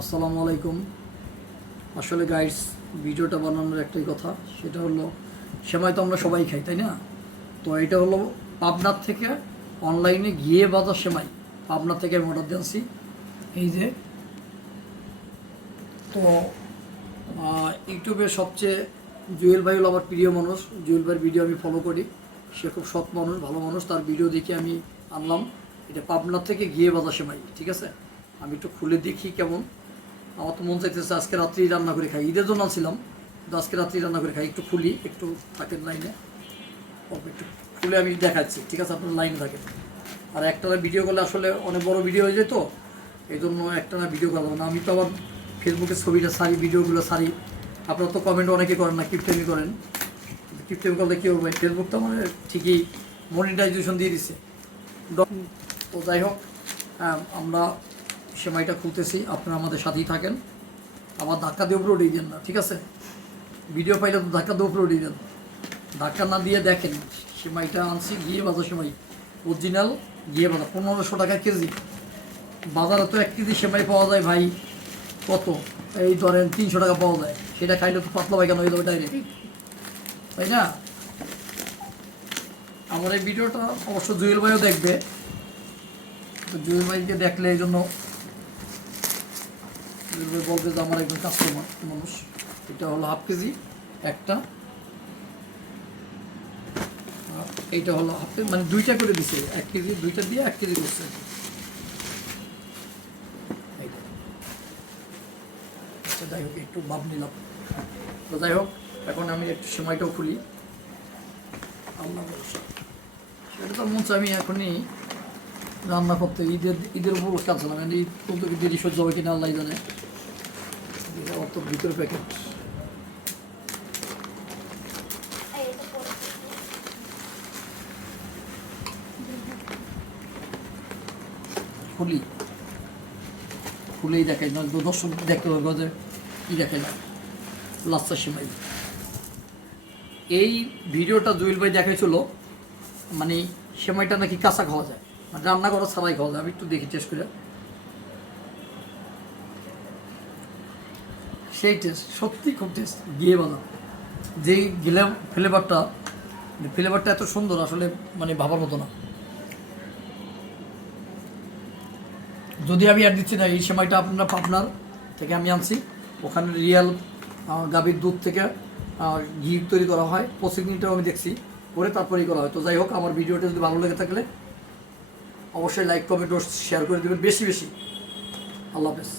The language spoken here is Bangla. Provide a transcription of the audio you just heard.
আসসালামু আলাইকুম। আসলে গাইস, ভিডিওটা বানানোর একটাই কথা, সেটা হলো সেমাই তো আমরা সবাই খাই, তাই না? তো এটা হলো পাবনার থেকে অনলাইনে গিয়ে বাজার সেমাই, পাবনা থেকে আমি অর্ডার দিয়েছি। এই যে, তো ইউটিউবে সবচেয়ে জুয়েল ভাই হলো আমার প্রিয় মানুষ। জুয়েল ভাইয়ের ভিডিও আমি ফলো করি। সে খুব সৎ মানুষ, ভালো মানুষ। তার ভিডিও দেখে আমি আনলাম। এটা পাবনা থেকে গিয়ে বাজার সেমাই, ঠিক আছে? আমি একটু খুলে দেখি কেমন। আমার তো মন চাইতেছে আজকে রাত্রি রান্না করে খাই। ঈদের জন্য ছিলাম, কিন্তু আজকে রাত্রি রান্না করে খাই। একটু খুলি, একটু থাকেন লাইনে, অল্প একটু খুলে আমি দেখাচ্ছি, ঠিক আছে? আপনার লাইনে থাকেন। আর একটানা ভিডিও করলে আসলে অনেক বড় ভিডিও হয়ে যেত, এই জন্য একটানা ভিডিও করবো না। আমি তো আবার ফেসবুকে ছবিটা সারি, ভিডিওগুলো সারি। আপনারা তো কমেন্ট অনেকে করেন না, কিপটেমি করেন। কিপটেমি করলে কী হবে? ফেসবুক তো মানে ঠিকই মনিটাইজেশন দিয়ে দিছে। তো যাই হোক, আমরা সেমাইটা খুলতেছি, আপনারা আমাদের সাথেই থাকেন। আবার ধাক্কা দিয়ে উপরে উঠিয়ে দেন না, ঠিক আছে? ভিডিও পাইলে তো ধাক্কা দিয়ে উপরে উঠিয়ে দেন, ধাক্কা না দিয়ে দেখেন। সেমাইটা আনছি গিয়ে বাজার সেমাই, অরিজিনাল গিয়ে বাজার, 1500 টাকা কেজি। বাজারে তো 1 কেজি সেমাই পাওয়া যায় ভাই কত, এই ধরেন 300 টাকা পাওয়া যায়। সেটা খাইলে তো পাতলা পায়খানা হয়ে যাবে ডাইরেক্ট, তাই না? আমার এই ভিডিওটা অবশ্য জুয়েল ভাইও দেখবে। তো জুয়েল ভাইকে দেখলে এই জন্য বলবে যে আমার একজন কাস্টমার মানুষ। এটা হলো 1/2 কেজি একটা, এইটা হলো 1/2 কেজি, মানে 2টা করে দিছে। 1 কেজি 2টা দিয়ে 1 কেজি করছে। আচ্ছা, যাই হোক, একটু ভাব নিলাম। তো যাই হোক, এখন আমি একটু সেমাইটাও খুলি। আল্লাহ ভরসা। সেটা তো মন চাই আমি এখনই রান্না করতে। ঈদের উপর কাঁদছিলাম, ঈদ পর্যন্ত কি দেরি সহ্য হবে কিনা আল্লাহ জানে। অত ভিতরে প্যাকেট খুলি, খুলেই দেখাই না, দর্শক দেখতে পারবো যে কী দেখাই না। লাচ্চা সেমাই, এই ভিডিওটা জুয়েল ভাই দেখাইছিল, মানে সেমাইটা নাকি কাঁচা খাওয়া যায়, মানে রান্না করা ছাড়াই খাওয়া যায়। আমি একটু দেখি টেস্ট করে। সেই টেস্ট, সত্যি খুব টেস্ট গিয়ে বাজার। যেই গেলাম ফ্লেভারটা এত সুন্দর, আসলে মানে ভাবার মতো না। যদি আমি আর দিচ্ছি না, এই সেমাইটা আপনারা পাবনার থেকে আমি আনছি। ওখানে রিয়াল গাভীর দুধ থেকে ঘি তৈরি করা হয়। প্রসেসিংটাও আমি দেখছি, করে তারপরেই করা হয়। তো যাই হোক, আমার ভিডিওটা যদি ভালো লেগে থাকলে অবশ্যই লাইক, কমেন্ট ও শেয়ার করে দেবেন বেশি বেশি। আল্লাহ হাফেজ।